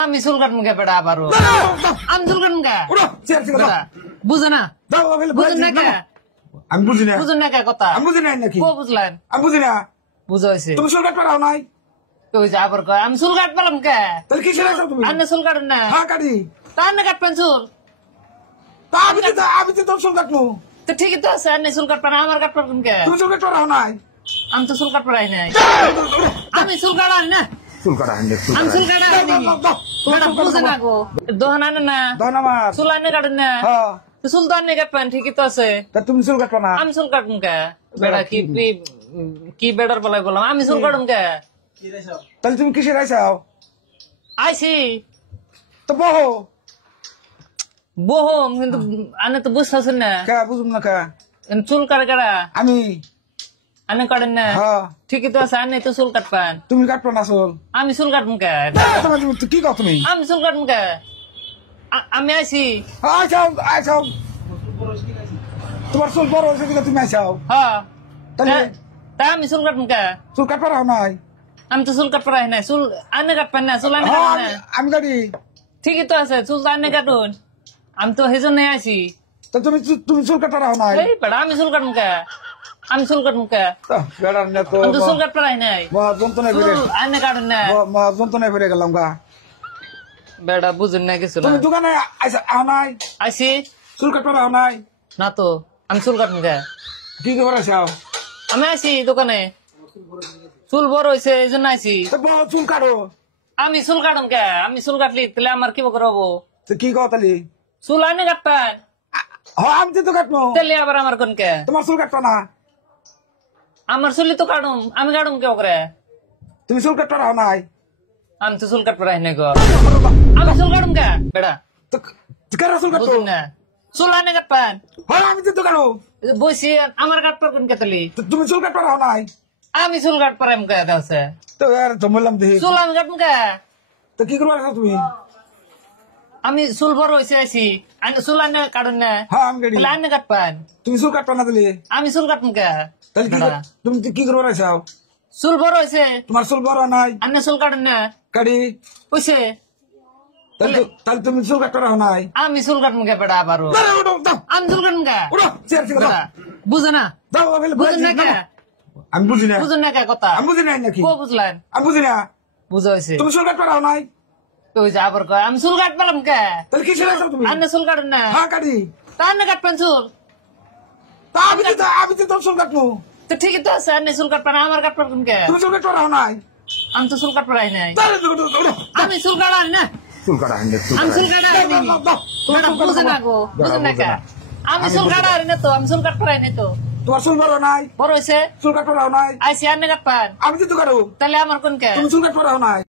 আমি চুল কাটবো কে বেড়া আবারও আমি চুল কাটবো কে বুঝে না বুঝেন না কে আমি বুঝি না বুঝেন না কে কথা আমি বুঝি নাই নাকি কো বুঝলেন আমি বুঝি না বুঝা হয়েছে তুমি চুল কাটতে পারো নাই তো ওই যে আবার কয় আমি চুল কাট পেলাম কে তাহলে কি ছেড়ে তুমি আন্নে চুল কাটেন না হ্যাঁ কাটি তার না কাটবেন চুল তা আমি তো চুল কাটবো তো ঠিকই তো আছে আন্নে চুল কাটবেন আমার কাট পারবেন কে তুমি চুল কাটতে পারো নাই আমি তো চুল কাট পারাই নাই আমি চুল কাটাই না চুল কাটা হান্ডে আমি চুল কাটাই তোমরা বুঝে না গো দোহান আনে না ধন্যবাদ চুল আনে কাটেন না হ্যাঁ তো চুল তো আনে কাটবেন ঠিকই তো আছে তা তুমি চুল কাটবো না আমি চুল কাটবো কে বেড়া কি বেড়ার বলাই বললাম আমি চুল কাটবো কে তাহলে তুমি কিসের আইসাও আইসি তো বহো বহুম কিন্তু আনে তো বুঝতেছেন না কে বুঝুম না কে চুল কাটে কারা আমি আনে কাটেন না হ্যাঁ ঠিকই তো আছে আনে তো চুল কাটবেন তুমি কাটবো না চুল আমি চুল কাটবো কে তুমি কি কও তুমি আমি চুল কাটবো কে আমি আইসি আইসাও আইসাও তোমার চুল বড় হয়েছে দিকে তুমি আইসাও হ্যাঁ তাহলে তাই আমি চুল কাটবো কে চুল কাটবো না নাই আমি তো চুল কাটতে পারি না চুল আনে কাটবেন না চুল আনে কাটেন না আমি কাটি ঠিকই তো আছে চুল তো আনে কাটুন আমি তো সেই জন্য আইসি তো তুমি তুমি চুল কাটা রাও নাই এই বেড়া আমি চুল কাটবো কে আমি চুল কাটবো কে বেড়ার না তো আমি তো চুল কাটতে পারি নাই যন্ত্রণায় ফিরে চুল আনে কাটেন না যন্ত্রণায় ফিরে গেলাম গা বেড়া বুঝুন না কিছু না তুমি দোকানে আও নাই আইসি চুল কাটবো রাও নাই না তো আমি চুল কাটবো কে কি খবর আসাও আমি আইসি দোকানে চুল বড় হয়েছে এই জন্য আইসি চুল কাটো আমি চুল কাটুম কে আমি চুল কাটলি তাহলে আমার কি করবো তো কি কও তালি চুল আনে কাটবেন হ্যাঁ আমি তো কাটবো তাহলে আবার আমার কোন কে তোমার চুল কাটবো না আমার চুলি তো কাটুম আমি কাটুম কে করে তুমি চুল কাটবো রাও নাই আমি তো চুল কাটতে পারি না গো আমি চুল কাটুম কে বেড়া তো কেন চুল কাটবো বুঝুন না চুল আনে কাটবেন হ্যাঁ আমি তো কাটো বসি আমার কাটবার কোন কে তালি তুমি চুল কাটবো রাও নাই আমি চুল কাট পারাম কে আছে তো তো বললাম দেখি চুল আমি কাটবো কে তো কি করবো আছো তুমি আমি চুল বড় হয়েছে আইসি চুল আনে কাটুন না হ্যাঁ আমি কাটি তাহলে আনে কাটবেন তুমি চুল কাটবো না তাহলে আমি চুল কাটবো কে তাহলে কি তুমি কি করবো আসাও চুল বড় হয়েছে তোমার চুল বড় নাই আনে চুল কাটুন না কাটি বুঝছে তাহলে তুমি চুল কাটবো রাও নাই আমি চুল কাটবো কে বেড়া আবারও আমি চুল কাটবো কে বেড়া বুঝে না বুঝেন না কে আমি বুঝি না বুঝেন না কে কথা আমি বুঝি নাই নাকি কো বুঝলেন আমি বুঝি না বুঝা হয়েছে তুমি চুল কাটবো রাও নাই তো ওই যে আবার কয় আমি চুল কাট পেলাম কে তাহলে কি ছেড়ে আছো তুমি আন্নে চুল কাটেন না হ্যাঁ কাটি তার না কাটবেন চুল তা আমি তো চুল কাটবো তো ঠিকই তো আছে আন্নে চুল কাটবেন আমার কাট পারবেন কে তুমি চুল কাটবো রাও নাই আমি তো চুল কাট পারাই নাই তাহলে আমি চুল কাটাই না চুল কাটা হান্ডে আমি চুল কাটাই তোমরা বুঝে না গো বুঝেন না কে আমি চুল কাটাই না তো আমি চুল কাট পারাই নাই তো তোমার চুল বড় নাই বড় হয়েছে চুল কাটবো রাও নাই আইসি আন্নে কাটবেন আমি তো কাটো তাহলে আমার কোন কে তুমি চুল কাটবো রাও নাই